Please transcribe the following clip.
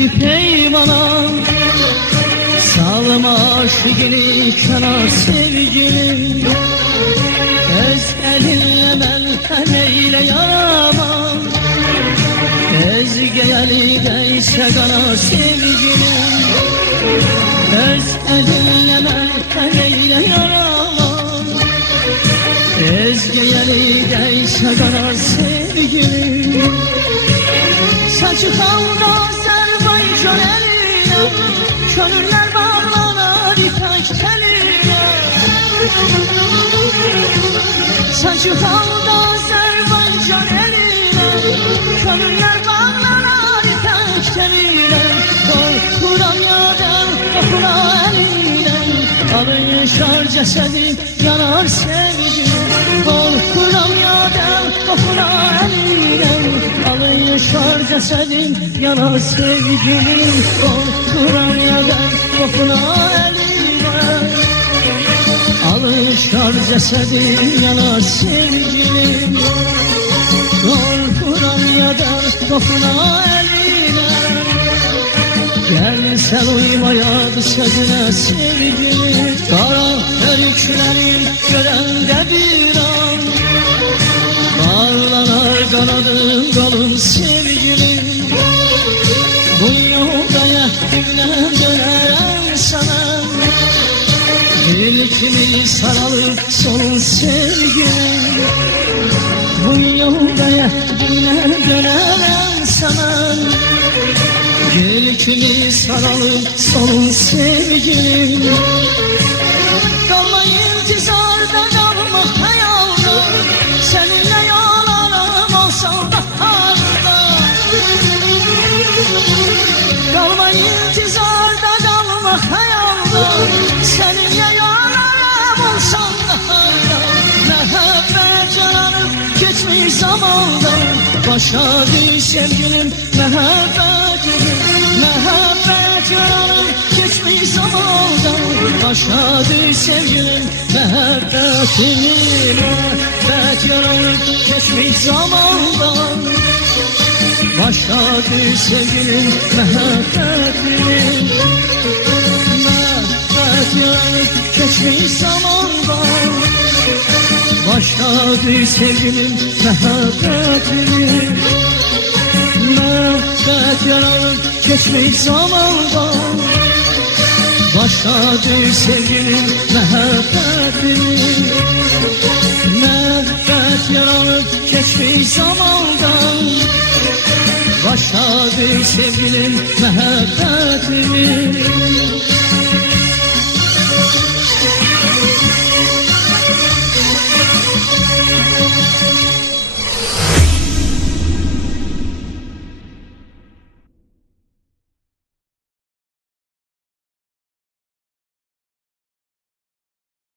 etti peymana. Salma aşkını kenar sevgilim, ez elinle melhem eyle yarama. Ezge elindeyse kanar sevgilim, ez elinle melhem eyle yarama. Ezge elindeyse kanar sevgilim. Saçı kavga Azerbaycan eline, gönüller bağlanar ipek teline. Saçı kavga Azerbaycan eline, gönüller bağlanar ipek teline. Korkuram yadan kapına eline, alışar cesedin yanar sevgilim. Korkuram yadan kapına eline, alışar cesedin yanar sevgilim. Korkuram yadan kapına eline, alışar cesedin yanar sevgilim. Korkuram yadan kapına eline, gel sen uymaya sözüne sevgilim. Kara örüklerim görende bir an, bağlanar kanadım kalın sevgilim. Bu yoldaya dinlen dönerem sana, ilkimi saralım solun sevgilim. Bu yoldaya dinlen dönerem sana, ilkimi saralım solun sevgilim. Kalma intizarda kalma hayalda, seninle yol alalım olsam baharda. Kalma intizarda kalma hayalda, seninle yol alalım olsam baharda. Mehabbet cananıp geçmiş zamanda, başa düş sevgilim mehabbetim. Mehabbet yananıp geçmiş zamanda, başa düş sevgilim mehabbetim. Mehabbet yananıp geçmiş zamanda, başa düş sevgilim mehabbetim. Mehabbet yananıp geçmiş zamanda, başa düş sevgilim mehabbetim. Mehabbet yananıp geçmiş zamanda, başa düş sevgilim mehabbetim. Mehabbet yananıp geçmiş zamanda, başa düş sevgilim mehabbetim.